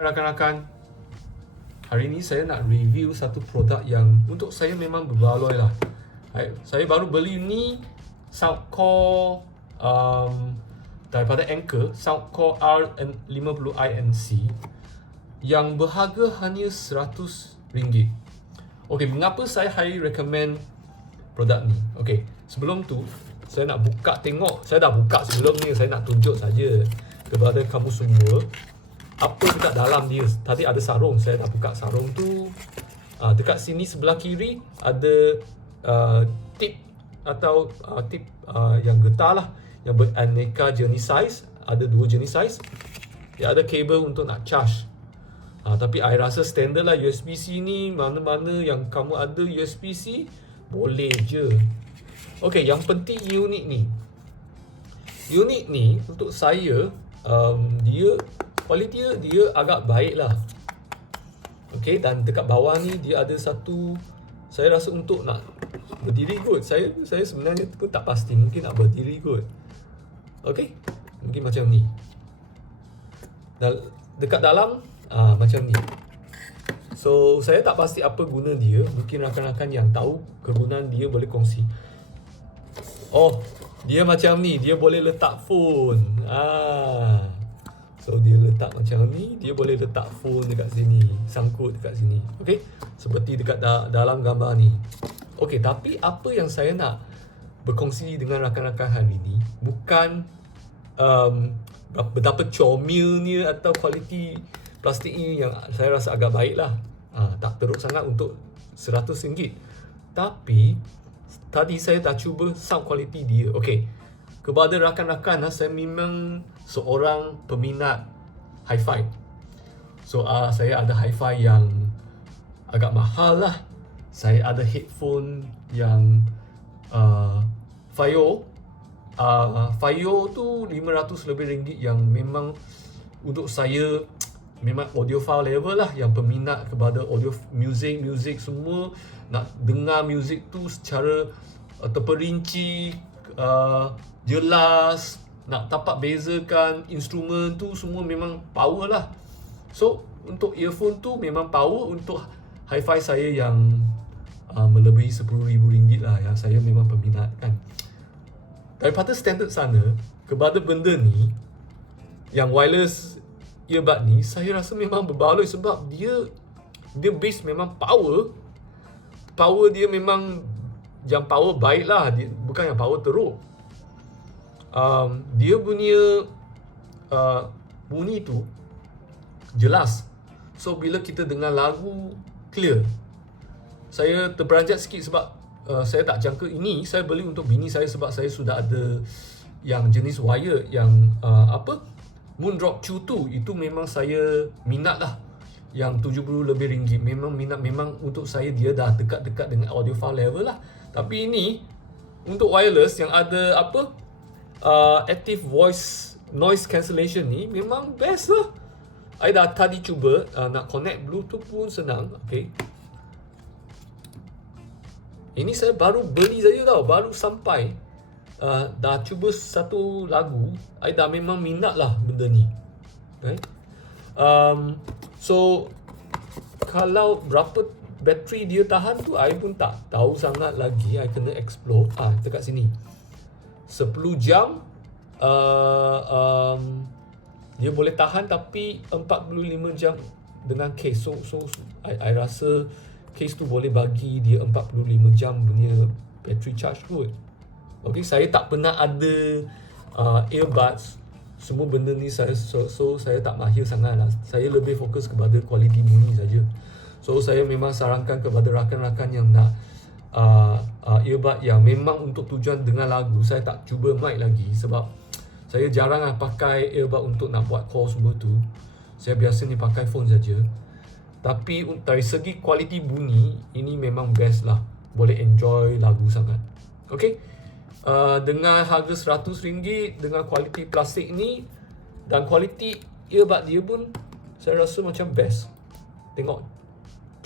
Rakan-rakan, hari ini saya nak review satu produk yang untuk saya memang berbaloi lah. Saya baru beli ni Soundcore daripada Anker, Soundcore R50i&C yang berharga hanya RM100. Okay, mengapa saya highly recommend produk ni? Okay, sebelum tu saya nak buka tengok. Saya dah buka sebelum ni, saya nak tunjuk saja kepada kamu semua apa dekat dalam dia. Tadi ada sarung, saya dah buka sarung tu. Dekat sini sebelah kiri ada tip atau tip yang getah lah, yang beraneka jenis saiz. Ada dua jenis saiz. Dia ada kabel untuk nak charge. Tapi I rasa standard lah USB-C ni. Mana-mana yang kamu ada USB-C boleh je. Okay, yang penting unit ni. Unit ni untuk saya dia kualiti dia agak baik lah. Okay, dan dekat bawah ni dia ada satu, saya rasa untuk nak berdiri kot. Saya sebenarnya pun tak pasti, mungkin nak berdiri kot. Okay, mungkin macam ni. Dan dekat dalam macam ni. So saya tak pasti apa guna dia. Mungkin rakan-rakan yang tahu kegunaan dia boleh kongsi. Oh, dia macam ni, dia boleh letak phone. So dia letak macam ni, dia boleh letak phone dekat sini, sangkut dekat sini. Okey, seperti dekat dalam gambar ni. Okey, tapi apa yang saya nak berkongsi dengan rakan-rakan hari ni bukan betapa comelnya atau kualiti plastik ni yang saya rasa agak baik lah. Tak teruk sangat untuk RM100. Tapi tadi saya dah cuba sound quality dia. Okey, kepada rakan-rakan, saya memang seorang peminat hi-fi. So saya ada hi-fi yang agak mahal lah. Saya ada headphone yang Fio. Fio tu RM500 lebih yang memang untuk saya memang audiophile level lah, yang peminat kepada audio music semua, nak dengar music tu secara terperinci, jelas, nak dapat bezakan instrumen tu semua memang power lah. So untuk earphone tu memang power. Untuk hi-fi saya yang melebihi RM10,000 lah, yang saya memang peminat kan. Daripada standard sana kepada benda ni, yang wireless earbud ni, saya rasa memang berbaloi sebab dia base memang power. Power dia memang yang power baik lah, dia bukan yang power teruk. Dia punya bunyi tu jelas. So bila kita dengar lagu clear. Saya terperanjat sikit sebab saya tak jangka ini. Saya beli untuk bini saya sebab saya sudah ada yang jenis wire yang Moondrop Q2. Itu memang saya minat lah, yang RM70 lebih. Memang minat, memang untuk saya dia dah dekat-dekat dengan audiophile level lah. Tapi ini untuk wireless yang ada active voice noise cancellation ni memang best lah. I dah tadi cuba nak connect Bluetooth pun senang. Okay, ini saya baru beli saja tau, baru sampai. Dah cuba satu lagu, I dah memang minat lah benda ni. Okay. So kalau berapa bateri dia tahan tu I pun tak tahu sangat lagi. I kena explore. Dekat sini 10 jam dia boleh tahan, tapi 45 jam dengan case. So I rasa case tu boleh bagi dia 45 jam punya battery charge kot. Okay, saya tak pernah ada earbuds. Semua benda ni saya tak mahir sangat lah. Saya lebih fokus kepada kualiti bunyi saja. So saya memang sarankan kepada rakan-rakan yang nak earbud yang memang untuk tujuan dengar lagu. Saya tak cuba mic lagi sebab saya jarang pakai earbud untuk nak buat call semua tu. Saya biasa ni pakai phone saja. Tapi dari segi kualiti bunyi, ini memang best lah. Boleh enjoy lagu sangat. Okay, dengan harga RM100, dengan kualiti plastik ni dan kualiti earbud dia pun saya rasa macam best. Tengok,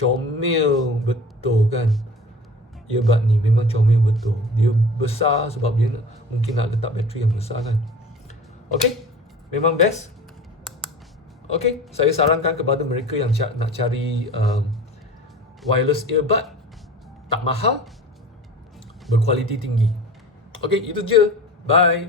comel betul kan. Earbud ni memang comel betul. Dia besar sebab dia mungkin nak letak bateri yang besar kan. Okay, memang best. Okay, saya sarankan kepada mereka yang nak cari wireless earbud tak mahal, berkualiti tinggi. Okay, itu je. Bye.